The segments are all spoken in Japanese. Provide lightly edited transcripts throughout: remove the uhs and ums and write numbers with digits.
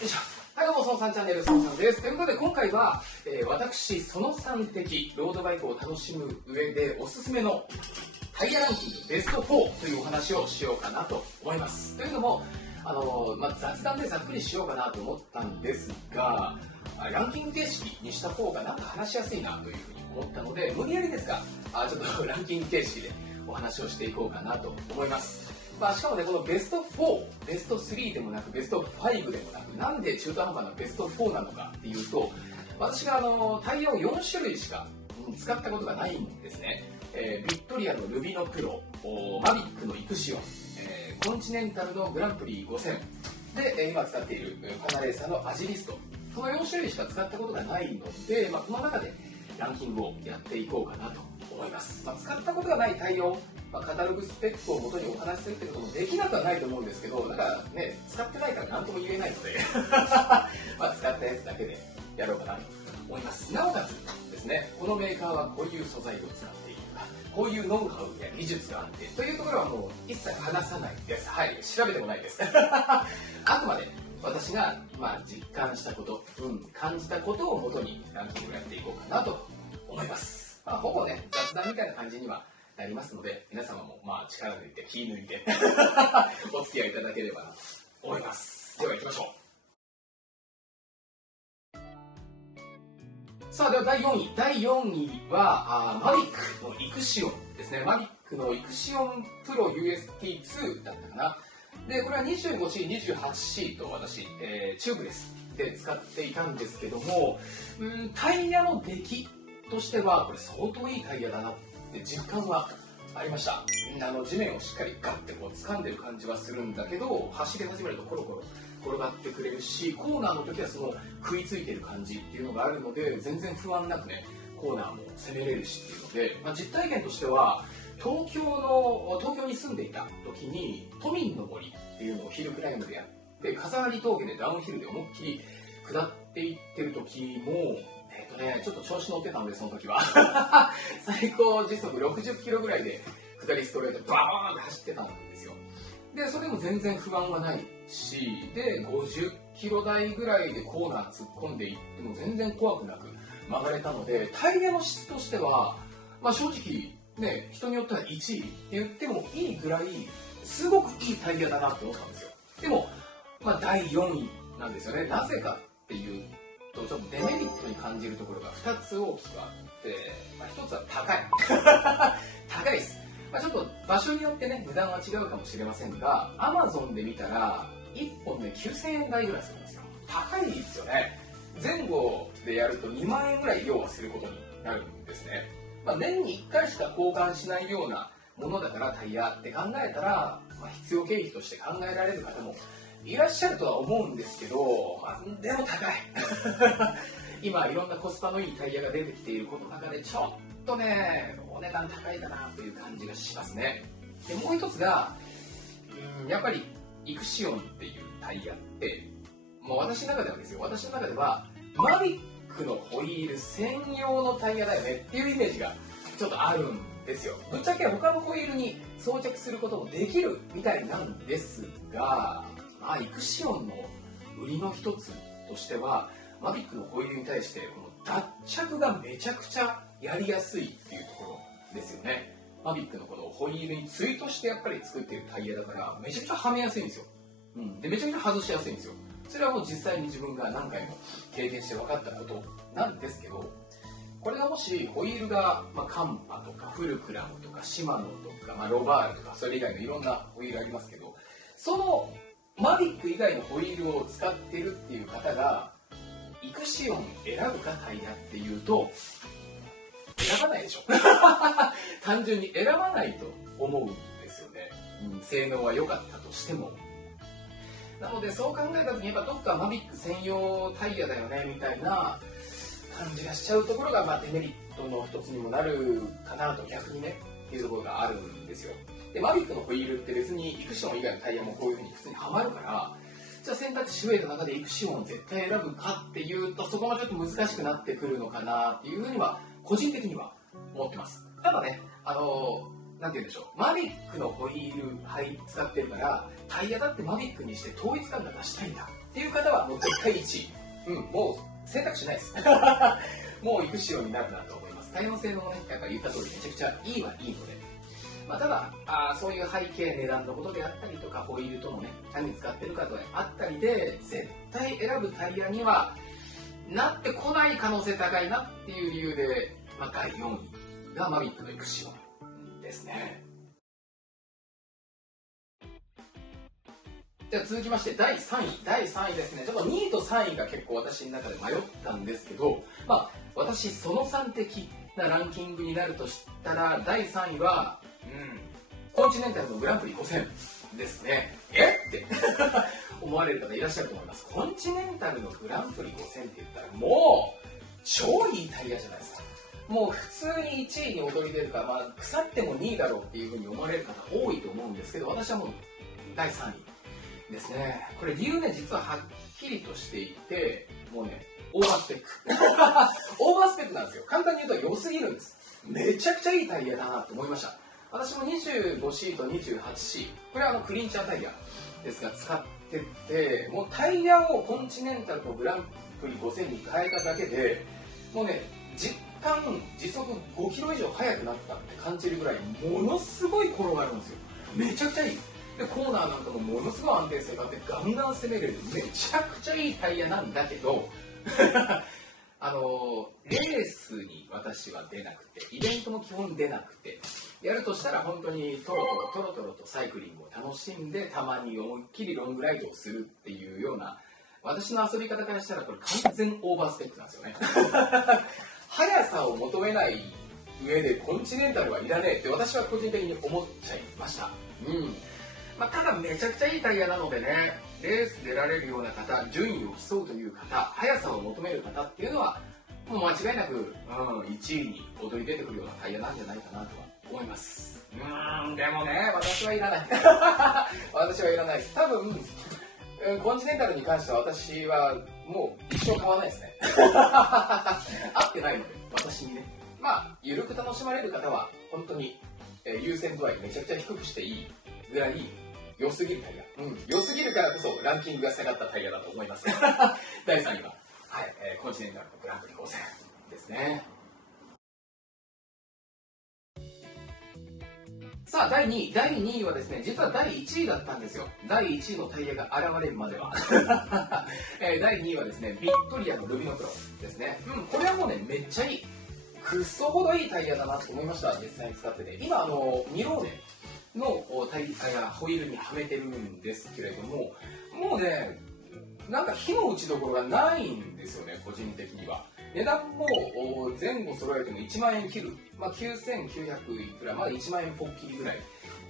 よいしょ。はい、どうも、そのさんチャンネル、そのさんです。ということで、今回は、私、その3的ロードバイクを楽しむ上でおすすめのタイヤランキングベスト4というお話をしようかなと思います。というのも、雑談でざっくりしようかなと思ったんですが、ランキング形式にした方がなんか話しやすいなというふうに思ったので、無理やりですが、ちょっとランキング形式でお話をしていこうかなと思います。しかもね、このベスト4、ベスト3でもなく、ベスト5でもなく、なんで中途半端なベスト4なのかっていうと、私がタイヤを4種類しか使ったことがないんですね。ビットリアのルビノプロ、マビックのイクシオン、コンチネンタルのグランプリ5000で、今使っているパナレーサーのアジリスト、この4種類しか使ったことがないので、この中でランキングをやっていこうかなと思います。使ったことがないタイヤを、カタログスペックを元にお話しするってこともできなくはないと思うんですけど、だからね、使ってないから何とも言えないので使ったやつだけでやろうかなと思います。なおかつですね、このメーカーはこういう素材を使っているとか、こういうノウハウや技術があってというところはもう一切話さないです。はい、調べてもないですあくまで私が実感したこと、感じたことを元にランキングをやっていこうかなと思います。ほぼね、雑談みたいな感じにはなりますので、皆様も力抜いて気抜いてお付き合いいただければなと思います。では行きましょう。さあ、では第4位。第4位はマビックのイクシオンですね。マビックのイクシオンプロ UST2 だったかな。で、これは 25C、28C と私、チューブレスで使っていたんですけども、タイヤの出来としてはこれ相当いいタイヤだなって実感はありました。地面をしっかりガッてこう掴んでる感じはするんだけど、走り始めるとコロコロ転がってくれるし、コーナーの時はその食いついてる感じっていうのがあるので、全然不安なくね、コーナーも攻めれるしっていうので、実体験としては東京に住んでいた時に都民の森っていうのをヒルクライムでやって、風張峠でダウンヒルで思いっきり下っていってる時もちょっと調子乗ってたんで、その時は最高時速60キロぐらいで下りストレートバーンって走ってたんですよ。でそれでも全然不安はないし、で50キロ台ぐらいでコーナー突っ込んでいっても全然怖くなく曲がれたので、タイヤの質としては、正直ね、人によっては1位って言ってもいいぐらいすごくいいタイヤだなって思ったんですよ。でも、第4位なんですよね。なぜかっていうと、ちょっとデメリットに感じるところが2つ大きくあって、1つは高い高いです。ちょっと場所によってね、値段は違うかもしれませんが、Amazon で見たら1本で9000円台ぐらいするんですよ。高いですよね。前後でやると2万円ぐらい要はすることになるんですね。年に1回しか交換しないようなものだからタイヤって考えたら、必要経費として考えられる方もいらっしゃるとは思うんですけど、でも高い今いろんなコスパのいいタイヤが出てきているこの中でちょっとね、お値段高いかなという感じがしますね。でもう一つがやっぱりイクシオンっていうタイヤって、もう私の中ではマビックのホイール専用のタイヤだよねっていうイメージがちょっとあるんですよ。ぶっちゃけ他のホイールに装着することもできるみたいなんですが、イクシオンの売りの一つとしては、マビックのホイールに対してこの脱着がめちゃくちゃやりやすいっていうところですよね。マビックのこのホイールに対としてやっぱり作っているタイヤだから、めちゃくちゃはめやすいんですよ。でめちゃくちゃ外しやすいんですよ。それはもう実際に自分が何回も経験して分かったことなんですけど、これがもしホイールが、カンパとかフルクラムとかシマノとか、ロバールとかそれ以外のいろんなホイールありますけど、そのマビック以外のホイールを使ってるっていう方がイクシオン選ぶかタイヤっていうと、選ばないでしょ単純に選ばないと思うんですよね。性能は良かったとしても。なのでそう考えた時にやっぱどっかマビック専用タイヤだよねみたいな感じがしちゃうところが、デメリットの一つにもなるかなと、逆にねっていうところがあるんですよ。でマビックのホイールって別にイクシオン以外のタイヤもこういう風に普通にはまるから、じゃあ選択肢増えた中でイクシオンを絶対選ぶかっていうと、そこもちょっと難しくなってくるのかなっていうふうには個人的には思ってます。ただね、なんて言うんでしょう、マビックのホイール使ってるから、タイヤだってマビックにして統一感が出したいんだっていう方はもう絶対1位。もう選択肢ないです。もう行く仕様になるなと思います。タイヤの性能もね、やっぱり言った通りめちゃくちゃいいはいいので。ただそういう背景、値段のことであったりとか、ホイールともね、何使ってるかとかあったりで、絶対選ぶタイヤにはなってこない可能性高いなっていう理由で、第4位がマビックのイクシオンですね。では続きまして第3位ですね。ちょっと2位と3位が結構私の中で迷ったんですけど、私その3的なランキングになるとしたら、第3位はコンチネンタルのグランプリ5000ですね。って思われる方いらっしゃると思います。コンチネンタルのグランプリ5000って言ったらもう超いいタイヤじゃないですか。もう普通に1位に躍り出るか、腐っても2位だろうっていうふうに思われる方多いと思うんですけど、私はもう第3位ですね。これ理由ね、実ははっきりとしていて、もうね、オーバースペックオーバースペックなんですよ。簡単に言うと良すぎるんです。めちゃくちゃいいタイヤだなと思いました。私も 25C と 28C、 これはクリンチャータイヤですが使ってて、もうタイヤをコンチネンタルのグランプリ5000に変えただけで、もうね、時速5キロ以上速くなったって感じるぐらい、ものすごい転がるんですよ。めちゃくちゃいい。でコーナーなんかもものすごい安定性があって、ガンガン攻めれるめちゃくちゃいいタイヤなんだけどレースに私は出なくて、イベントも基本出なくて、やるとしたら本当にトロトロとサイクリングを楽しんで、たまに思いっきりロングライドをするっていうような、私の遊び方からしたらこれ完全オーバースペックなんですよね。速さを求めない上でコンチネンタルはいらねえって私は個人的に思っちゃいました。ただめちゃくちゃいいタイヤなのでね、レース出られるような方、順位を競うという方、速さを求める方っていうのはもう間違いなく、1位に躍り出てくるようなタイヤなんじゃないかなとは思います。でもね、私はいらない。私はいらないです。多分コンチネンタルに関しては私はもう一生買わないですね。合ってないので、私にね。緩く楽しまれる方は本当に優先度合いめちゃくちゃ低くしていいぐらい良すぎるタイヤ。良すぎるからこそランキングが下がったタイヤだと思います。第3位は、コンチネンタルのグランプリ5000ですね。さあ第2位はですね、実は第1位だったんですよ。第1位のタイヤが現れるまでは。第2位はですね、ビットリアのルビノプロですね。これはもうね、めっちゃいい。くっそほどいいタイヤだなと思いました。実際に使ってて。今ミローネのタイヤ、ホイールにはめてるんですけれども、もうね、なんか火の打ちどころがないんですよね、個人的には。値段も前後揃えても1万円切る、9900いくら、1万円ポッキリぐらい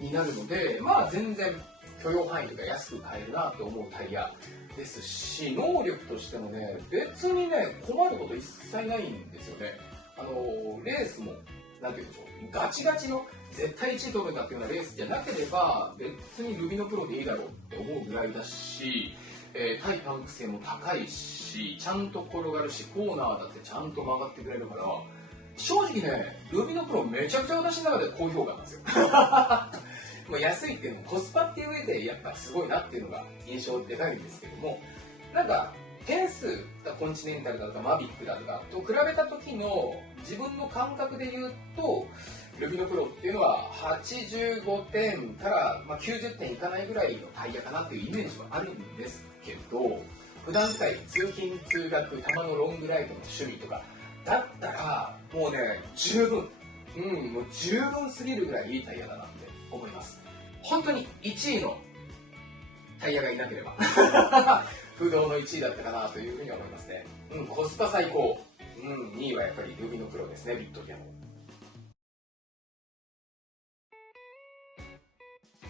になるので、全然許容範囲とか安く買えるなと思うタイヤですし、能力としてもね、別にね、困ること一切ないんですよね。レースも、なんていうんでしょう、ガチガチの絶対1位取るんだっていうようなレースじゃなければ、別にルビノプロでいいだろうって思うぐらいだし、対パンク性も高いし、ちゃんと転がるし、コーナーだってちゃんと曲がってくれるから、正直ね、ルビノプロめちゃくちゃ私の中で高評価なんですよ。もう安いっていうのもコスパっていう上でやっぱすごいなっていうのが印象でかいんですけども、なんか点数、コンチネンタルだとかマビックだとかと比べた時の自分の感覚で言うと、ルビノプロっていうのは85点から90点いかないぐらいのタイヤかなっていうイメージはあるんですけど、普段使い、通勤通学、たまのロングライドの趣味とかだったらもうね、十分、もう十分すぎるぐらいいいタイヤだなって思います。本当に1位のタイヤがいなければ不動の1位だったかなというふうに思いますね。コスパ最高。2位はやっぱりルビノプロですね、ビットリアの。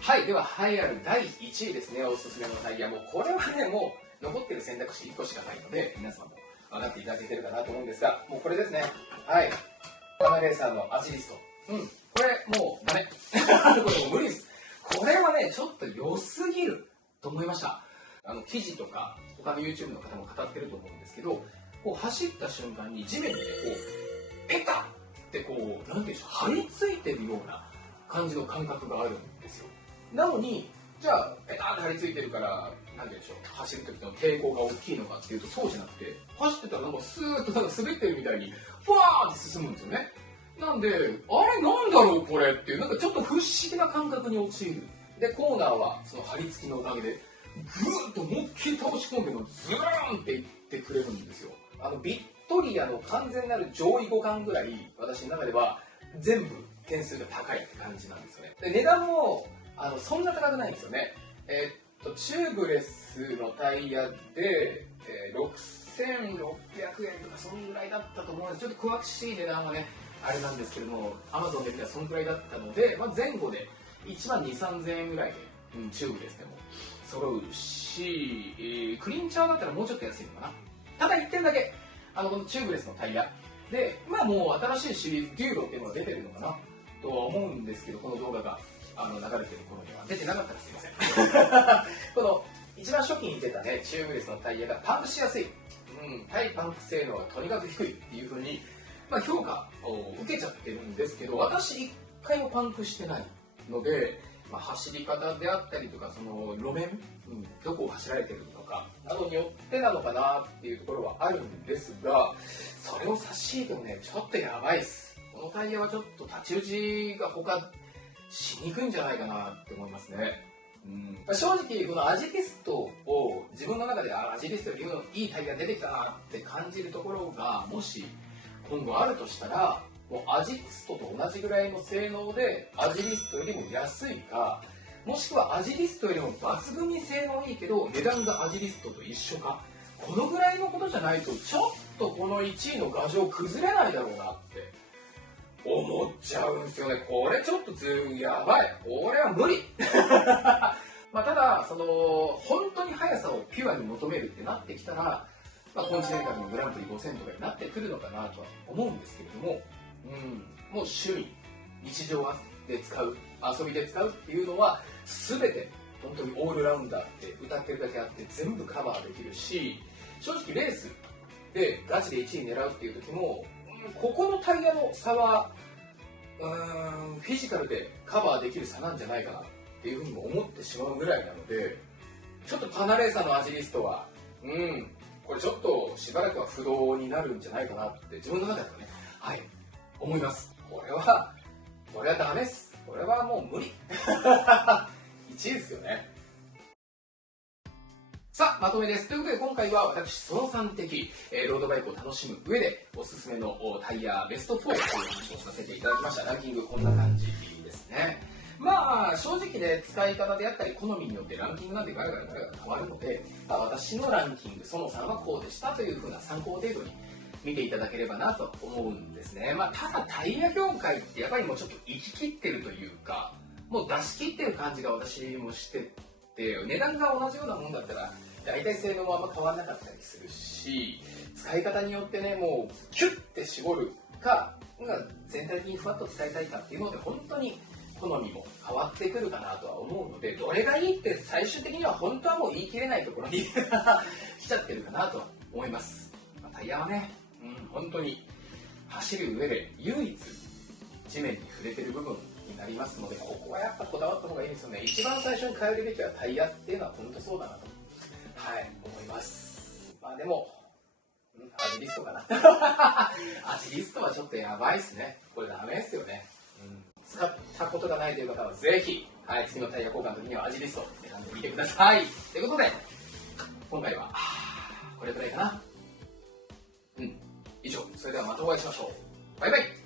はい、では栄えある第1位ですね、おすすめのタイヤ。もうこれはね、もう残ってる選択肢1個しかないので、皆さんも分かっていただけてるかなと思うんですが、もうこれですね。はい。カナレーサーのアジリスト。これもうダメ。これもう無理です。これはね、ちょっと良すぎると思いました。記事とか、他の YouTube の方も語ってると思うんですけど、こう走った瞬間に地面でこう、ペタってこう、なんていうんでしょう、張り付いてるような感じの感覚があるんですよ。なのに、じゃあ、ペターって張り付いてるから、なんでしょう、走る時の抵抗が大きいのかっていうと、そうじゃなくて、走ってたらなんかスーッとなんか滑ってるみたいに、ふわーって進むんですよね。なんで、あれなんだろうこれっていう、なんかちょっと不思議な感覚に陥る。で、コーナーはその張り付きのおかげで、ぐーっと思いっきり倒し込んでもズーンっていってくれるんですよ。ビットリアの完全なる上位互換ぐらい、私の中では全部点数が高いって感じなんですよね。で、値段もそんな高くないんですよね。チューブレスのタイヤで、6600円とかそんぐらいだったと思うんです。ちょっと詳しい値段はね、あれなんですけども、Amazon で見たらそんぐらいだったので、前後で1万2、3000円ぐらいで、チューブレスでも揃うし、クリンチャーだったらもうちょっと安いのかな。ただ1点だけ、このチューブレスのタイヤで、もう新しいシリーズデューロっていうのが出てるのかなとは思うんですけど、この動画が流れてる頃には出てなかったらすいません。この一番初期に出たねチューブレスのタイヤがパンクしやすい、対パンク性能がとにかく低いっていう風に、評価を受けちゃってるんですけど、私一回もパンクしてないので、走り方であったりとか、その路面、どこを走られてるのかなどによってなのかなっていうところはあるんですが、それを差し引いてもね、ちょっとやばいです。このタイヤはちょっと太刀打ちが他しにくいんじゃないかなって思いますね。正直このアジリストを自分の中でアジリストよりもいいタイヤ出てきたなって感じるところがもし今後あるとしたら、もうアジリストと同じぐらいの性能でアジリストよりも安いか、もしくはアジリストよりも抜群に性能いいけど値段がアジリストと一緒か、このぐらいのことじゃないとちょっとこの1位の牙城崩れないだろうなって思っちゃうんですよね。これちょっとやばい、これは無理ただ本当に速さをピュアに求めるってなってきたら、コンチネンタルのグランプリ5000とかになってくるのかなとは思うんですけれども、もう趣味、日常で使う、遊びで使うっていうのは全て本当にオールラウンダーって歌ってるだけあって全部カバーできるし、正直レースでガチで1位狙うっていう時も、ここのタイヤの差はフィジカルでカバーできる差なんじゃないかなっていうふうにも思ってしまうぐらいなので、ちょっとパナレーサのアジリストはこれちょっとしばらくは不動になるんじゃないかなって自分の中ではね、思います。これはダメです。これはもう無理1位ですよね。さあ、まとめです。ということで今回は私その3的、ロードバイクを楽しむ上でおすすめのタイヤベスト4を話をさせていただきました。ランキングこんな感じですね。正直ね、使い方であったり好みによってランキングなんてガラガラ変わるので、私のランキングその3はこうでしたという風な参考程度に見ていただければなと思うんですね。ただタイヤ業界ってやっぱりもうちょっと行き切ってるというか、もう出し切ってる感じが私もしてて、値段が同じようなもんだったら大体性能もあんま変わらなかったりするし、使い方によってね、もうキュッて絞るか、全体的にふわっと使いたいかっていうので本当に好みも変わってくるかなとは思うので、どれがいいって最終的には本当はもう言い切れないところに来ちゃってるかなと思います。タイヤはね、本当に走る上で唯一地面に触れてる部分になりますので、ここはやっぱこだわった方がいいですよね。一番最初に変えるべきはタイヤっていうのは本当そうだなと思います。でもアジリストかなアジリストはちょっとやばいっすね。これダメですよね。使ったことがないという方はぜひ、次のタイヤ交換の時にはアジリスト選んでみてください。ということで今回はこれくらいかな。以上、それではまたお会いしましょう。バイバイ。